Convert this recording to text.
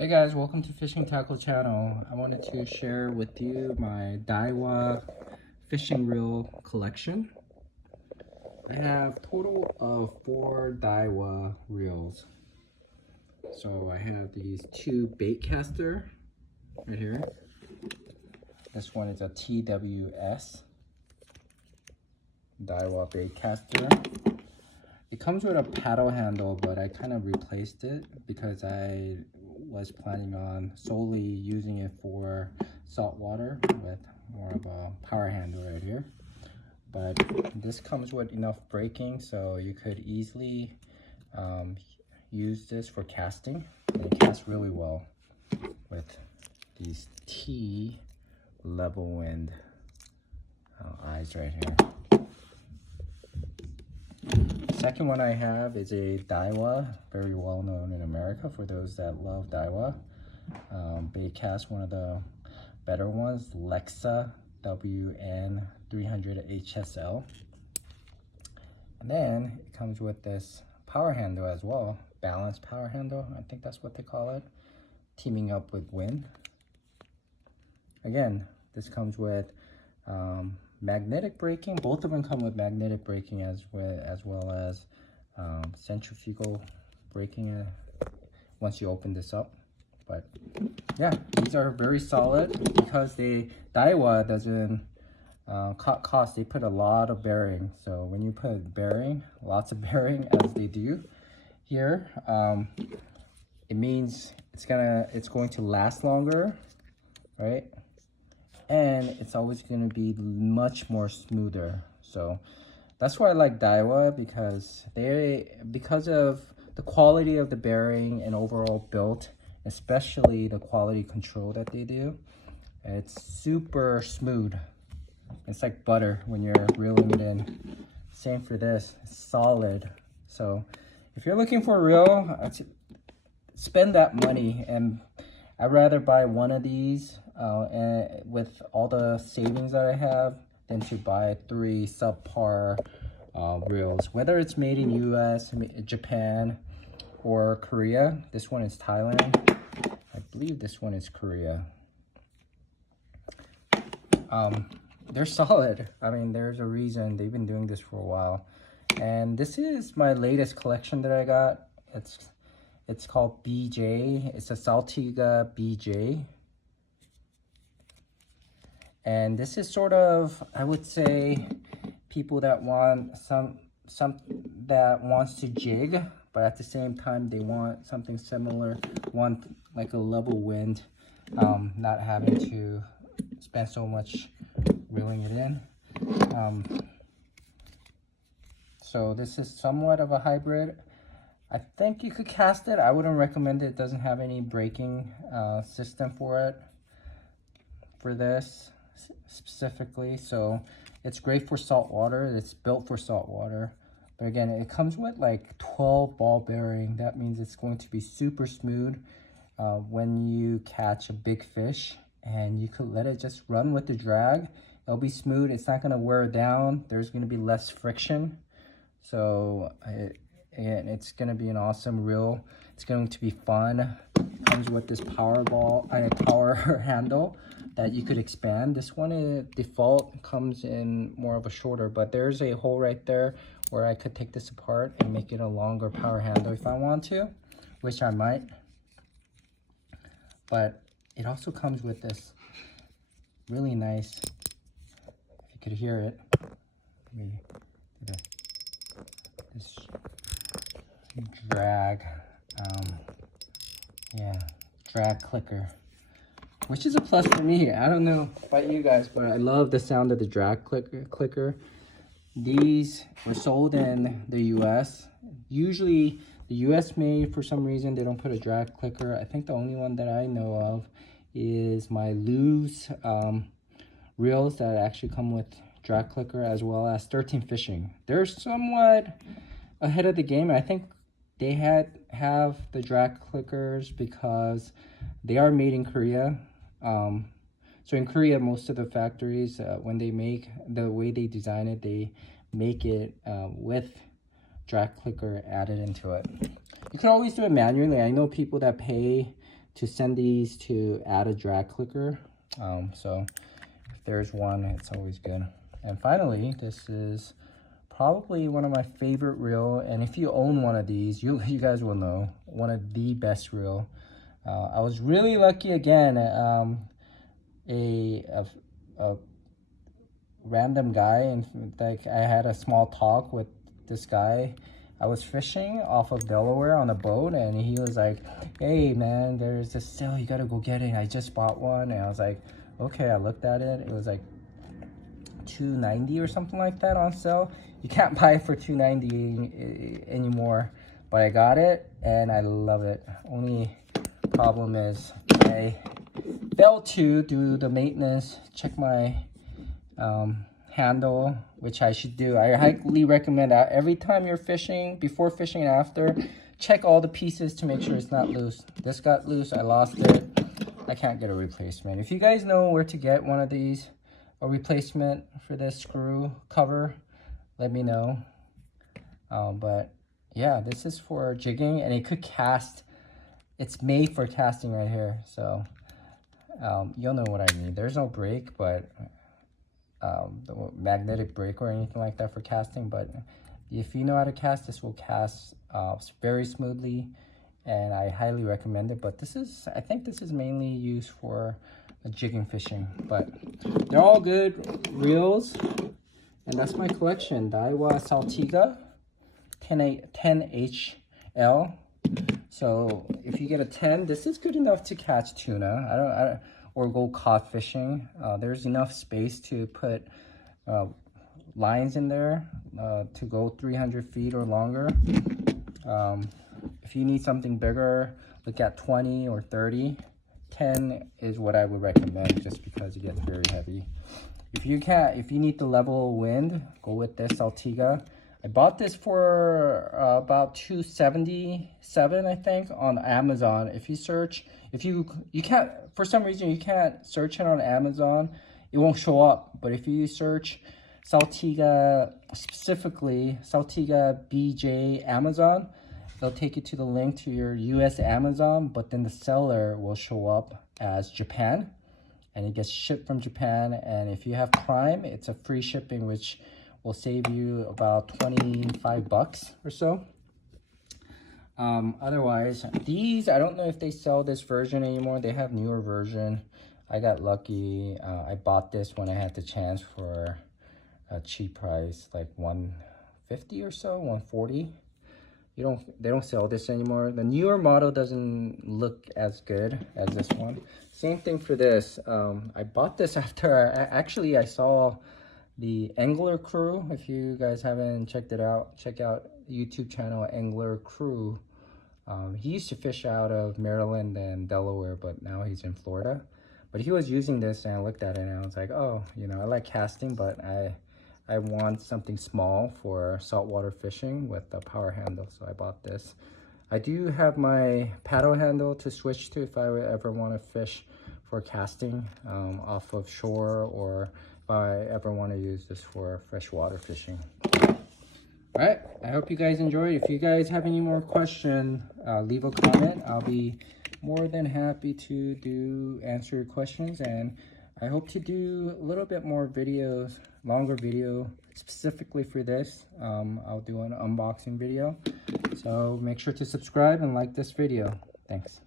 Hey guys, welcome to Fishing Tackle channel. I wanted to share with you my Daiwa fishing reel collection. I have total of 4 Daiwa reels. So I have these 2 Baitcaster right here. This one is a TWS Daiwa Baitcaster. It comes with a paddle handle, but I kind of replaced it because I was planning on solely using it for saltwater with more of a power handle right here. But this comes with enough braking, so you could easily use this for casting. And it casts really well with these T level wind eyes right here. Second one I have is a Daiwa, very well known in America for those that love Daiwa. Baitcast, one of the better ones, Lexa WN300 HSL. And then it comes with this power handle as well, balanced power handle, I think that's what they call it, teaming up with Wind. Again, this comes with magnetic braking. Both of them come with magnetic braking as well as centrifugal braking once you open this up. But yeah, these are very solid because Daiwa doesn't cut cost. They put a lot of bearing. So when you put bearing, lots of bearing as they do here, it means it's going to last longer, right? And it's always going to be much more smoother. So that's why I like Daiwa, because of the quality of the bearing and overall build, especially the quality control that they do. It's super smooth. It's like butter when you're reeling it in. Same for this, it's solid. So if you're looking for a reel, spend that money, and I'd rather buy one of these and with all the savings that I have than to buy 3 subpar reels, whether it's made in US, Japan, or Korea. This one is Thailand. I believe this one is Korea. They're solid. I mean, there's a reason they've been doing this for a while. And this is my latest collection that I got. It's called BJ. It's a Saltiga BJ. And this is sort of, I would say, people that want some that wants to jig, but at the same time they want something similar, want like a level wind, not having to spend so much reeling it in. So this is somewhat of a hybrid. I think you could cast it. I wouldn't recommend it. It doesn't have any braking system for this specifically. So it's great for saltwater. It's built for saltwater. But again, it comes with like 12 ball bearing. That means it's going to be super smooth when you catch a big fish, and you could let it just run with the drag. It'll be smooth. It's not going to wear down. There's going to be less friction. So and it's going to be an awesome reel. It's going to be fun. It comes with this power handle that you could expand. This one default comes in more of a shorter, but there's a hole right there where I could take this apart and make it a longer power handle if I want to, which I might. But it also comes with this really nice, if you could hear it, this drag, drag clicker, which is a plus for me. I don't know about you guys, but I love the sound of the drag clicker. These were sold in the US. Usually the US made, for some reason they don't put a drag clicker. I think the only one that I know of is my loose reels that actually come with drag clicker, as well as 13 Fishing. They're somewhat ahead of the game. I think they have the drag clickers because they are made in Korea. So in Korea, most of the factories, when they make, the way they design it, they make it with drag clicker added into it. You can always do it manually. I know people that pay to send these to add a drag clicker. So if there's one, it's always good. And finally, this is probably one of my favorite reel, and if you own one of these, you guys will know, one of the best reel. I was really lucky again. A random guy, and like I had a small talk with this guy. I was fishing off of Delaware on a boat, and he was like, "Hey man, there's this sale, you gotta go get it. I just bought one." And I was like, okay. I looked at it. It was like $2.90 or something like that on sale. You can't buy it for $2.90 anymore, but I got it and I love it. Only problem is I failed to do the maintenance, check my handle, which I should do. I highly recommend that every time you're fishing, before fishing and after, check all the pieces to make sure it's not loose. This got loose, I lost it. I can't get a replacement. If you guys know where to get one of these, a replacement for this screw cover, let me know. But yeah, this is for jigging, and it could cast. It's made for casting right here, so you'll know what I mean. There's no brake, but the magnetic brake or anything like that for casting. But if you know how to cast, this will cast very smoothly, and I highly recommend it. But this is, I think this is mainly used for jigging fishing, but they're all good reels. And that's my collection. Daiwa Saltiga 10HL. So if you get a 10, this is good enough to catch tuna. Or go cod fishing. There's enough space to put lines in there to go 300 feet or longer. If you need something bigger, look at 20 or 30. 10 is what I would recommend, just because it gets very heavy. If you need the level wind, go with this Saltiga. I bought this for about $277, I think, on Amazon. If you search, you can't, for some reason you can't search it on Amazon, it won't show up. But if you search Saltiga, specifically Saltiga BJ Amazon, they'll take you to the link to your US Amazon, but then the seller will show up as Japan, and it gets shipped from Japan. And if you have Prime, it's a free shipping, which will save you about 25 bucks or so. Otherwise, these, I don't know if they sell this version anymore. They have newer version. I got lucky. I bought this when I had the chance for a cheap price, like $150 or so, $140. They don't sell this anymore. The newer model doesn't look as good as this one. Same thing for this. I bought this after I saw the Angler Crew. If you guys haven't checked it out, check out the YouTube channel Angler Crew. He used to fish out of Maryland and Delaware, but now he's in Florida. But he was using this, and I looked at it and I was like, oh, you know, I like casting, but I want something small for saltwater fishing with a power handle, so I bought this. I do have my paddle handle to switch to if I ever want to fish for casting off of shore, or if I ever want to use this for freshwater fishing. All right, I hope you guys enjoyed. If you guys have any more questions, leave a comment. I'll be more than happy to answer your questions, and I hope to do a little bit more videos, longer video specifically for this. I'll do an unboxing video. So make sure to subscribe and like this video. Thanks.